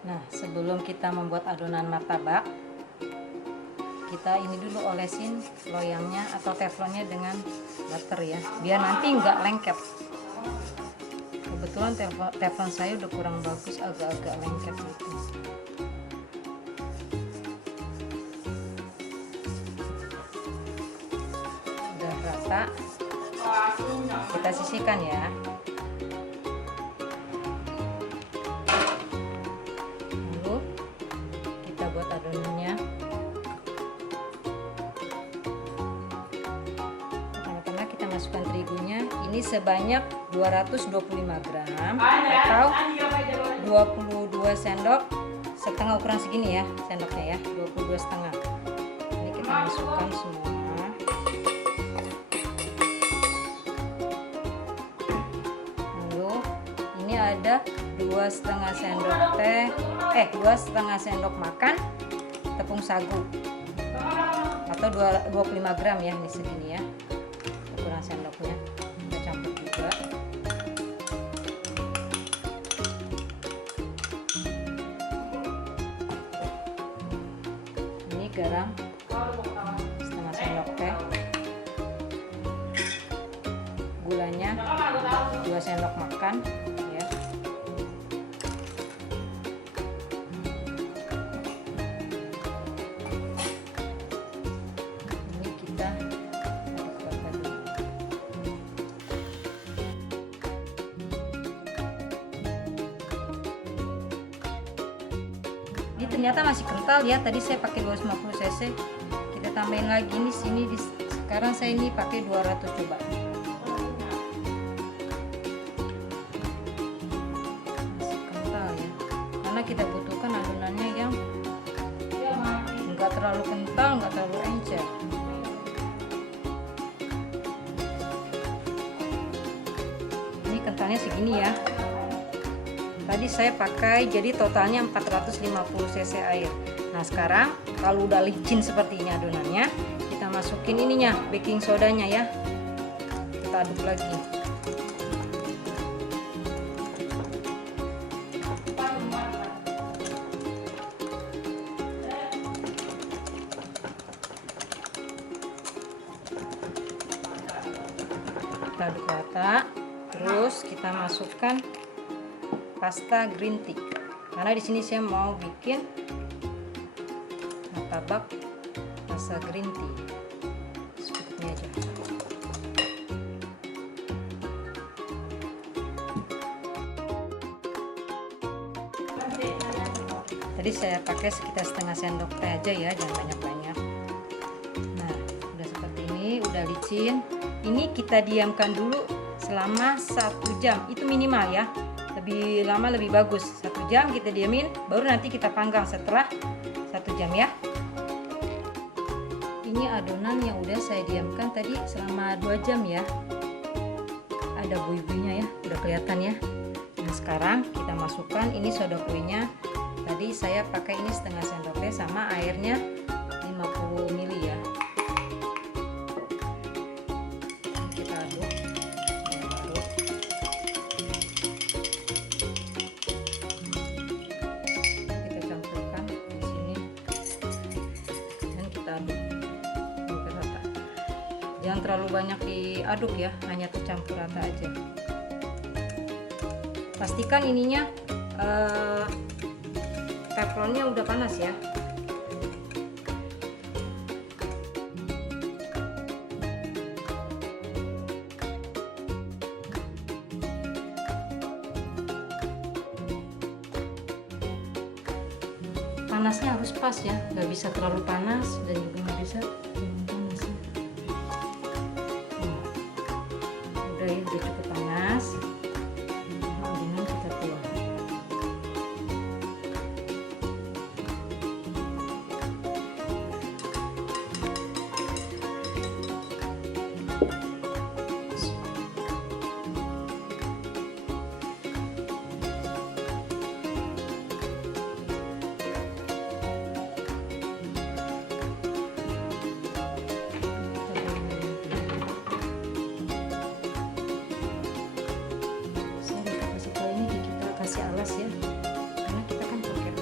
Nah, sebelum kita membuat adonan martabak, kita ini dulu olesin loyangnya atau teflonnya dengan butter ya, biar nanti nggak lengket. Kebetulan teflon saya udah kurang bagus, agak-agak lengket gitu. Udah rata, kita sisihkan ya. Lalu kita buat adonannya. Pertama-tama kita masukkan terigunya. Ini sebanyak 225 gram atau 22 sendok setengah, ukuran segini ya sendoknya ya, 22 setengah. Ini kita masukkan semua. Lalu ini ada 2,5 sendok 2,5 sendok makan tepung sagu atau 25 gram ya, ini segini ya ukuran sendoknya. Kita campur juga. Ini garam setengah sendok teh, gulanya 2 sendok makan ya. Ini kita aduk-aduk dulu. Ini ternyata masih kental ya, tadi saya pakai 250 cc, kita tambahin lagi nih sini sekarang saya ini pakai 200, coba. Masih kental ya, karena kita butuhkan adonannya yang nggak terlalu kental, nggak terlalu encer. Ini kentalnya segini ya. Tadi saya pakai, jadi totalnya 450 cc air. Nah sekarang kalau udah licin seperti ini adonannya, kita masukin ininya, baking sodanya ya. Kita aduk lagi. Kita aduk rata, terus kita masukkan pasta green tea, karena di sini saya mau bikin martabak rasa green tea. Seperti aja. Tadi saya pakai sekitar setengah sendok teh aja ya, jangan banyak-banyak. Nah, udah seperti ini, udah licin. Ini kita diamkan dulu selama 1 jam, itu minimal ya. Lebih lama lebih bagus, 1 jam kita diamin, baru nanti kita panggang setelah 1 jam ya. Ini adonan yang udah saya diamkan tadi selama 2 jam ya. Ada buih-buihnya ya, udah kelihatan ya. Nah sekarang kita masukkan ini soda kuenya. Tadi saya pakai ini setengah sendok teh sama airnya 50 ml ya. Kita aduk. Jangan terlalu banyak diaduk ya, hanya tercampur rata aja. Pastikan ininya teflonnya udah panas ya. Panasnya harus pas ya, nggak bisa terlalu panas dan juga nggak bisa panas ya. Udah cukup panas. Kemudian kita tuang. Kasih alas ya, karena kita kan pakai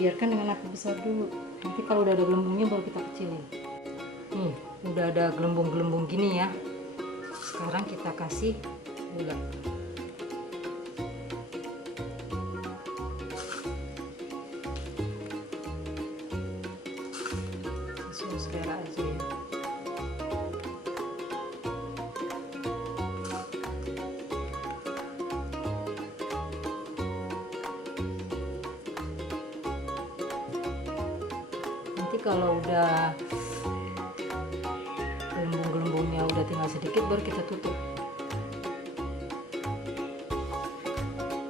biarkan dengan api besar dulu. Nanti kalau udah ada gelembungnya baru kita kecilin. Nih, udah ada gelembung-gelembung gini ya. Sekarang kita kasih gula. Sesuai selera aja ya. Nanti kalau udah gelembung-gelembungnya udah tinggal sedikit baru kita tutup.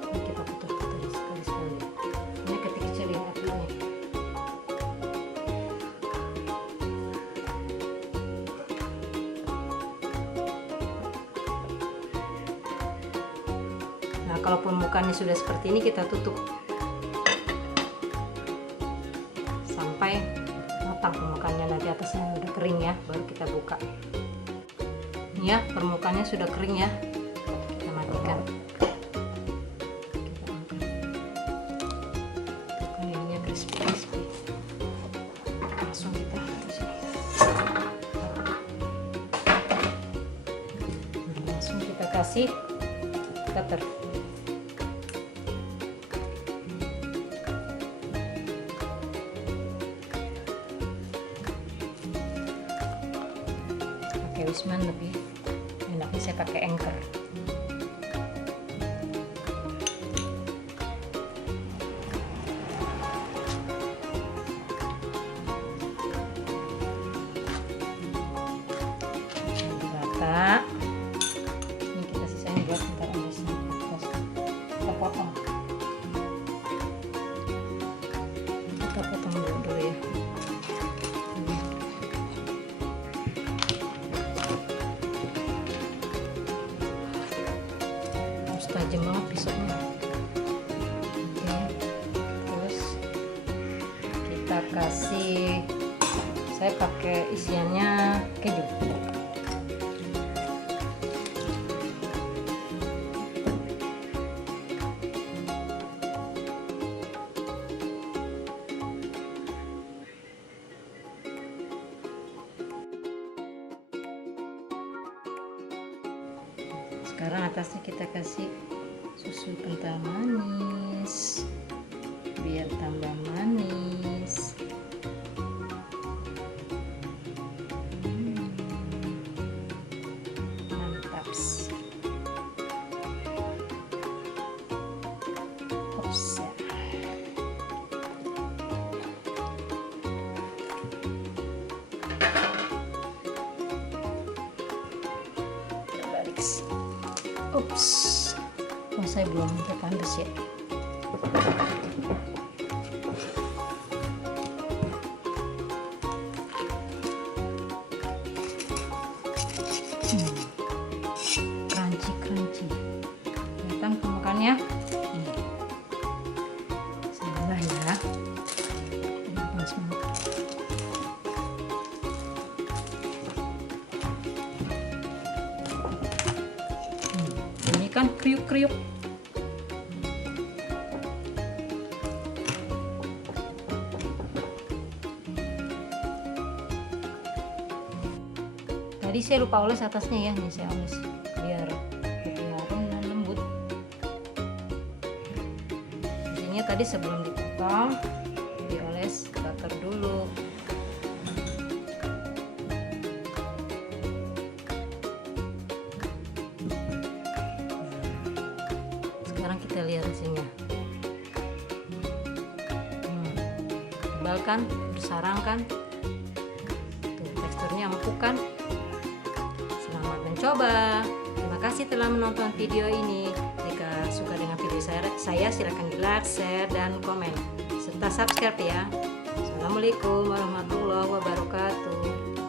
Ini kita putar-putar sekali-sekali. Ini kecil-kecilin apinya. Nah, kalau permukaannya sudah seperti ini kita tutup sampai matang permukaannya. Nanti atasnya udah kering ya, baru kita buka. Ini ya, permukaannya sudah kering ya, kita matikan. Kita angkat. Ininya crispy. Langsung kita langsung kita kasih cutter. Wisman lebih enaknya saya pakai anchor. Rata. Ini kita sisain buat ntar aja kita potong. Kita potong dulu ya. Tajam banget pisaunya. Oke, terus kita kasih, saya pakai isiannya keju. Sekarang atasnya kita kasih susu kental manis biar tambah manis. Mantap. Ops. Ups, oh saya belum pantas ya. Crunchy, kelihatan permukaannya. Salah ya. Panas banget. Kan kriuk-kriuk. Tadi saya lupa oles atasnya ya, nih saya oles biar lebih harum dan lembut. Biasanya tadi sebelum dipotong dioles butter dulu. Sekarang kita lihat hasilnya. Tebal kan, bersarang kan, tuh, teksturnya empuk kan. Selamat mencoba. Terima kasih telah menonton video ini. Jika suka dengan video saya silakan di like, share, dan komen serta subscribe ya. Assalamualaikum warahmatullahi wabarakatuh.